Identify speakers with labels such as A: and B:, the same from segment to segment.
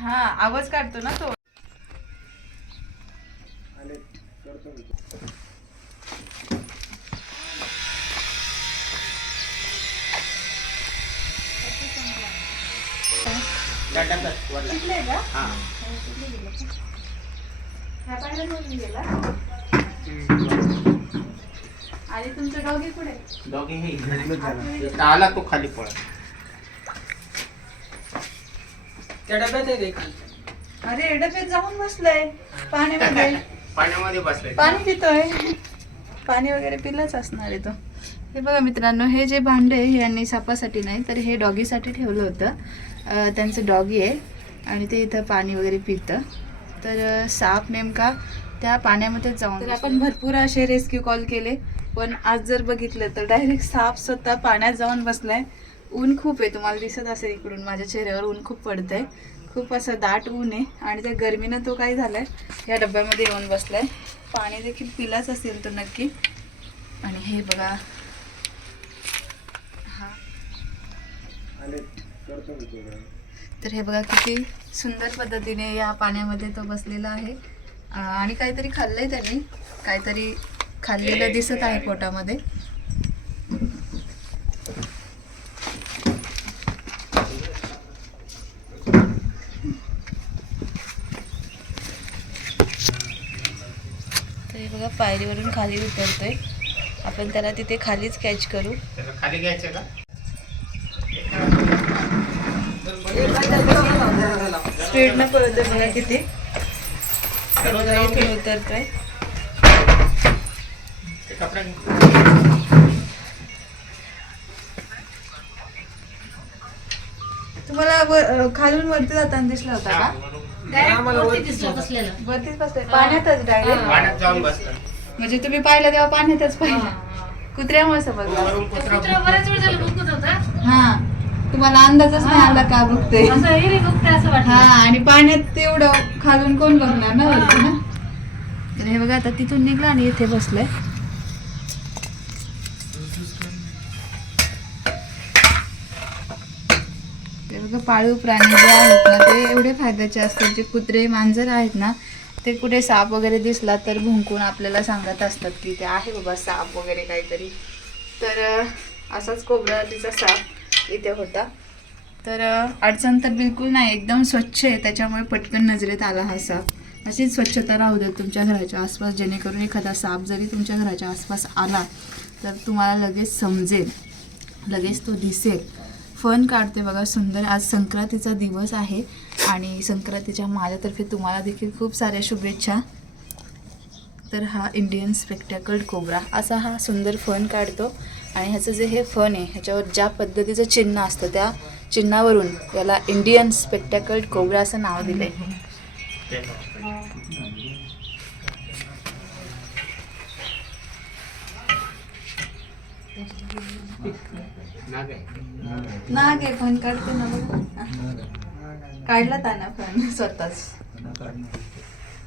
A: हा आवाज काढतो ना तो. शिकले का हा पायऱ्या बोलून गेला आणि तुमचं डॉगी कुठे
B: दोघे हे आला तो खाली पळत
C: त्या डब्यात आहे
A: अरे डब्यात जाऊन बसलाय. पाण्यामध्ये.
B: पाण्यामध्ये बसले
A: पाणी पितोय. पाणी वगैरे पिलंच असणार आहे तो. हे बघा मित्रांनो हे जे भांडे आहे, हे यांनी सापासाठी नाही तर हे डॉगीसाठी ठेवलं होतं. अं, त्यांचं डॉगी आहे आणि ते इथं पाणी वगैरे पितं. तर अं, साप नेमका त्या पाण्यामध्ये जाऊन तर आपण भरपूर असे रेस्क्यू कॉल केले. पण आज जर बघितलं तर डायरेक्ट साप स्वतः पाण्यात जाऊन बसलाय. ऊन खूप आहे तुम्हाला दिसत असेल इकडून माझ्या चेहऱ्यावर ऊन खूप पडतंय. खूप असं दाट ऊन आहे आणि त्या गरमीनं तो काय झालाय या डब्यामध्ये येऊन बसलाय. पाणी देखील पिलाच असेल तो नक्की. आणि हे बघा. हा. तर हे बघा किती सुंदर पद्धतीने या पाण्यामध्ये तो बसलेला आहे. आणि काहीतरी खाल्लंय त्यांनी. काहीतरी खाल्लेलं दिसत आहे पोटामध्ये. पायरीवरून खाली उतरतोय. आपण त्याला तिथे खालीच कॅच करू.
B: खाली घ्यायचं का?
A: स्पीडनं पळतोय बघा किती. बघा इथून उतरतोय. तुम्हाला खालून वरती जाताना दिसला होता का? वरतीच पाण्यातच डायरेक्ट
B: पाण्यात जाऊन बसलं
A: म्हणजे तुम्ही पाहिलं तेव्हा पाण्यातच पाहिलं. कुत्र्यामुळे समजलं
B: वरून कुत्रा
D: कुत्रा बऱ्याच वेळ झालं बघत होता
A: हा? तुम्हाला अंदाजच नाही आला का बघते
D: असं हे रे बघते असं
A: हा
D: वाटलं
A: आणि पाण्यात तेवढं खालून कोण बघणार ना वरती ना? तर हे बघा आता तिथून निघला आणि इथे बसलंय. बघा पाळीव प्राणी जे आहेत ना ते एवढे फायद्याचे असतात. जे कुत्रे मांजर आहेत ना ते कुठे साप वगैरे दिसला तर भुंकून आपल्याला सांगत असतात की ते आहे बाबा साप वगैरे काहीतरी. तर असाच कोबरालीचा साप इथे होता. तर अडचण तर बिलकुल नाही. एकदम स्वच्छ आहे. त्याच्यामुळे पटकन नजरेत आला हा साप. अशीच स्वच्छता राहू द्या तुमच्या घराच्या आसपास. जेणेकरून एखादा साप जरी तुमच्या घराच्या आसपास आला तर तुम्हाला लगेच समजेल. लगेच तो दिसेल. फन काढते बघा सुंदर. आज संक्रांतीचा दिवस आहे आणि संक्रांतीच्या माझ्यातर्फे तुम्हाला देखील खूप साऱ्या शुभेच्छा. तर हा इंडियन स्पेक्टॅकल्ड कोबरा असा हा सुंदर फन काढतो आणि ह्याचं जे हे फन आहे ह्याच्यावर ज्या पद्धतीचं चिन्ह असतं त्या चिन्हावरून याला इंडियन स्पेक्टॅकल्ड कोबरा असं नाव दिलं आहे
B: नाग आहे.
A: फन काढते ना. काढला ताना फन स्वतःच.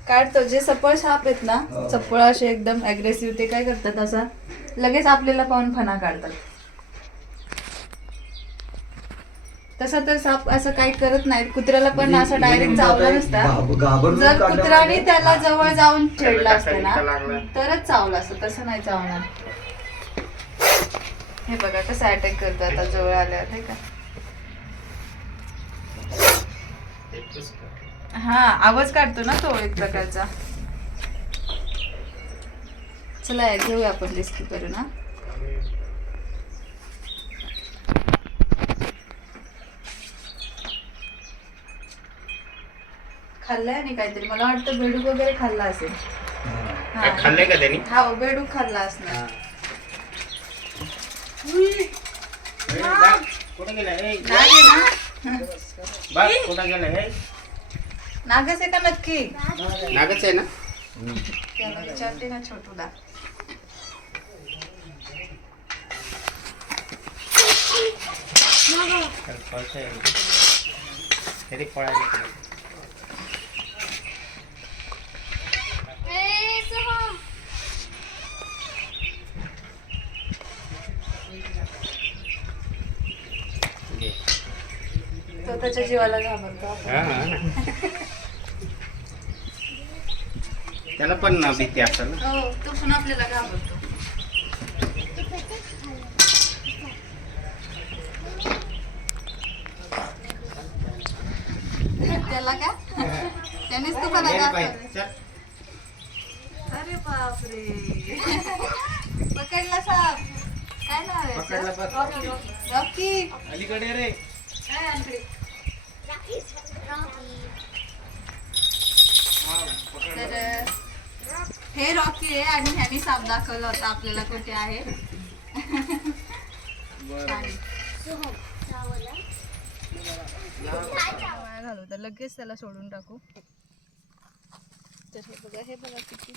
A: काढतो जे सपळ साप आहेत ना चपळ असे एकदम अग्रेसिव्ह ते काय करतात असा? लगेच आपल्याला पाहून फणा काढतात. तसं तर साप असं काही करत नाहीत. कुत्र्याला पण असं डायरेक्ट चावला नसता. जर कुत्र्याने त्याला जवळ जाऊन छेडला असतं ना तरच चावलं असतं. तसं नाही चावणार. हे बघा कसं अटॅक करतो आता जवळ आल्यावर हे का? हा आवाज काढतो ना तो एक प्रकारचा. चला घेऊया आपण रेस्क्यू करू ना खाल्लाय आणि काहीतरी. मला वाटतं बेडूक वगैरे खाल्ला असेल.
B: खाल्लंय का त्यांनी?
A: हा बेडूक खाल्ला असणार.
B: कुठं गेला हे
A: नाग आहे ना
B: बघ कुठं हे
A: नागच आहे का नक्की
B: नागच आहे ना
A: त्याला विचारते ना छोटूला
B: तर पळायला गेला. घे.
A: तर स्वतःच्या जीवाला घाबरतो.
B: त्याला पण ना भीती असेल ना
A: हो तो पण आपल्याला घाबरतो त्याला का त्यानेच तुम्हाला घाबरतो. अरे बापरे पकडला साप काय नाव आहे?
B: बघ.
A: रॉकी
B: अलीकडे रे
A: काय आणखी? तर हे रॉकी आहे आणि ह्यानी साप दाखवला होता. आपल्याला कुठे आहे? घालू तर लगेच त्याला सोडून टाकू. तर हे बघा हे बघा किती